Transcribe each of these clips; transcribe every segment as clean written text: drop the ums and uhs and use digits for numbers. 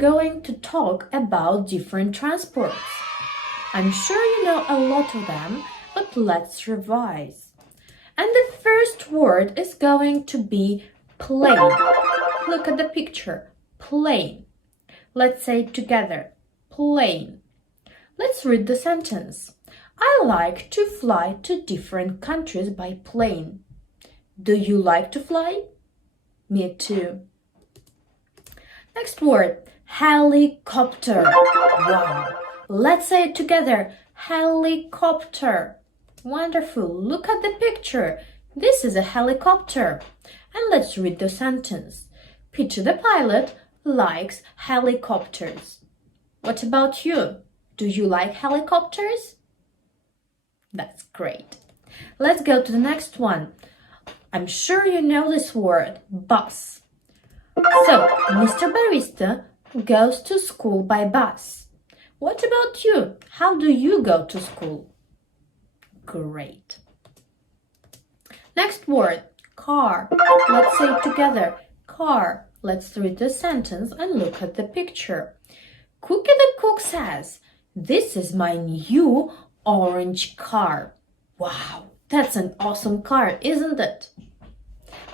going to talk about different transports. I'm sure you know a lot of them, but let's revise. And the first word is going to be plane. Look at the picture, plane. Let's say it together, plane. Let's read the sentence. I like to fly to different countries by plane. Do you like to fly? Me too. Next word, helicopter. Wow. Let's say it together, helicopter. Wonderful. Look at the picture. This is a helicopter. And let's read the sentence. Peter the pilot likes helicopters. What about you? Do you like helicopters? That's great. Let's go to the next one. I'm sure you know this word, bus. So, Mr. Barista goes to school by bus. What about you? How do you go to school? Great. Next word, car. Let's say it together, car. Let's read the sentence and look at the picture. Cookie the cook says, "This is my new orange car." Wow, that's an awesome car, isn't it?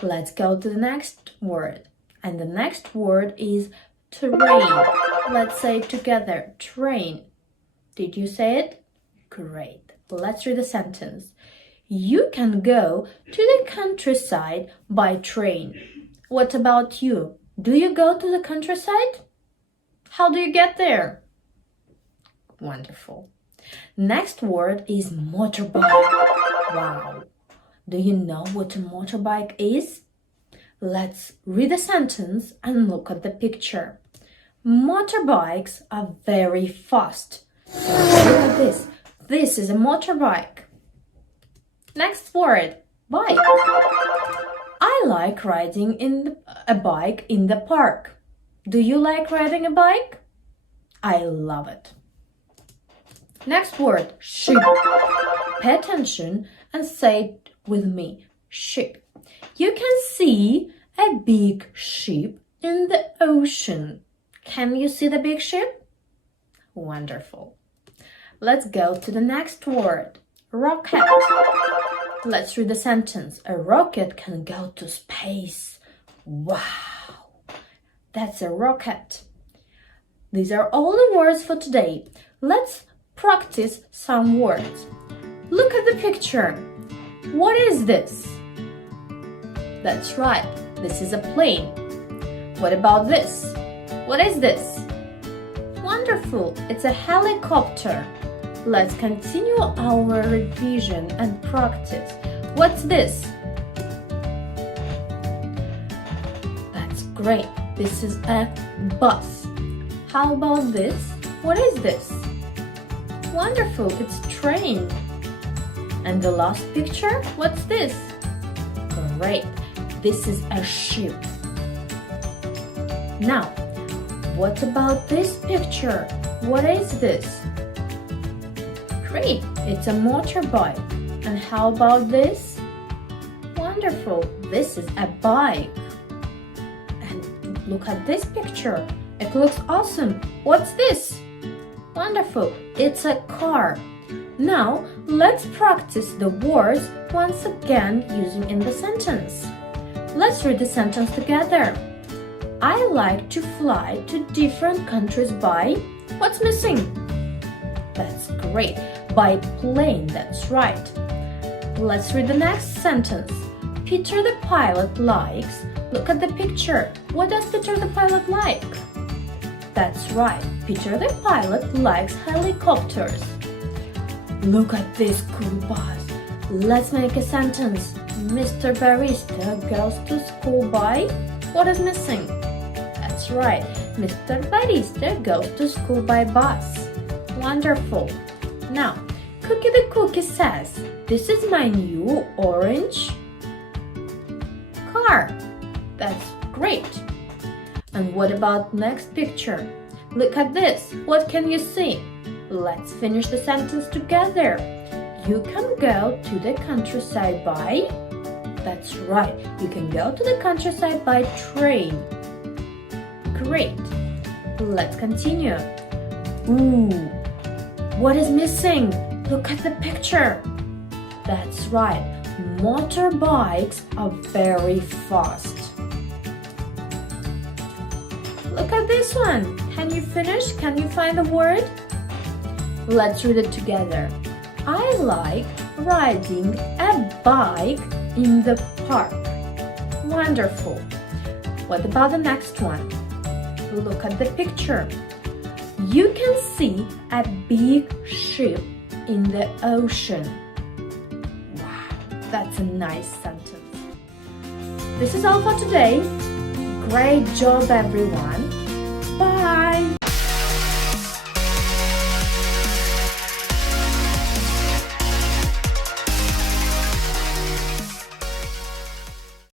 Let's go to the next word. And the next word is train. Let's say it together, train. Did you say it? Great. Let's read the sentence. You can go to the countryside by train. What about you? Do you go to the countryside? How do you get there? Wonderful. Next word is motorbike. Wow. Do you know what a motorbike is? Let's read the sentence and look at the picture. Motorbikes are very fast. Look at this. This is a motorbike. Next word, bike. I like riding a bike in the park. Do you like riding a bike? I love it. Next word, ship. Pay attention and say it with me, ship. You can see a big ship in the ocean. Can you see the big ship? Wonderful. Let's go to the next word, rocket. Let's read the sentence. A rocket can go to space. Wow, that's a rocket. These are all the words for today. Let's practice some words. Look at the picture. What is this? That's right, this is a plane. What about this? What is this? Wonderful, it's a helicopter. Let's continue our revision and practice. What's this? That's great. This is a bus. How about this? What is this? Wonderful, it's a train. And the last picture, what's this? Great, this is a ship. Now, what about this picture? What is this? Great, it's a motorbike. And how about this? Wonderful, this is a bike. And look at this picture. It looks awesome. What's this? Wonderful, it's a car. Now, let's practice the words once again using in the sentence. Let's read the sentence together. I like to fly to different countries by... What's missing? That's great. By plane, that's right. Let's read the next sentence. Peter the pilot likes... Look at the picture. What does Peter the pilot like? That's right. Peter the pilot likes helicopters. Look at this cool bus. Let's make a sentence. Mr. Barista goes to school by... What is missing? That's right. Mr. Barista goes to school by bus. Wonderful. Now, Cookie the Cookie says, "This is my new orange car." That's great. And what about next picture? Look at this. What can you see? Let's finish the sentence together. You can go to the countryside by... That's right. You can go to the countryside by train. Great. Let's continue. Ooh, what is missing? Look at the picture. That's right, motorbikes are very fast. Look at this one. Can you finish? Can you find the word? Let's read it together. I like riding a bike in the park. Wonderful. What about the next one? Look at the picture. You can see a big ship in the ocean. Wow, that's a nice sentence. This is all for today. Great job, everyone. Bye.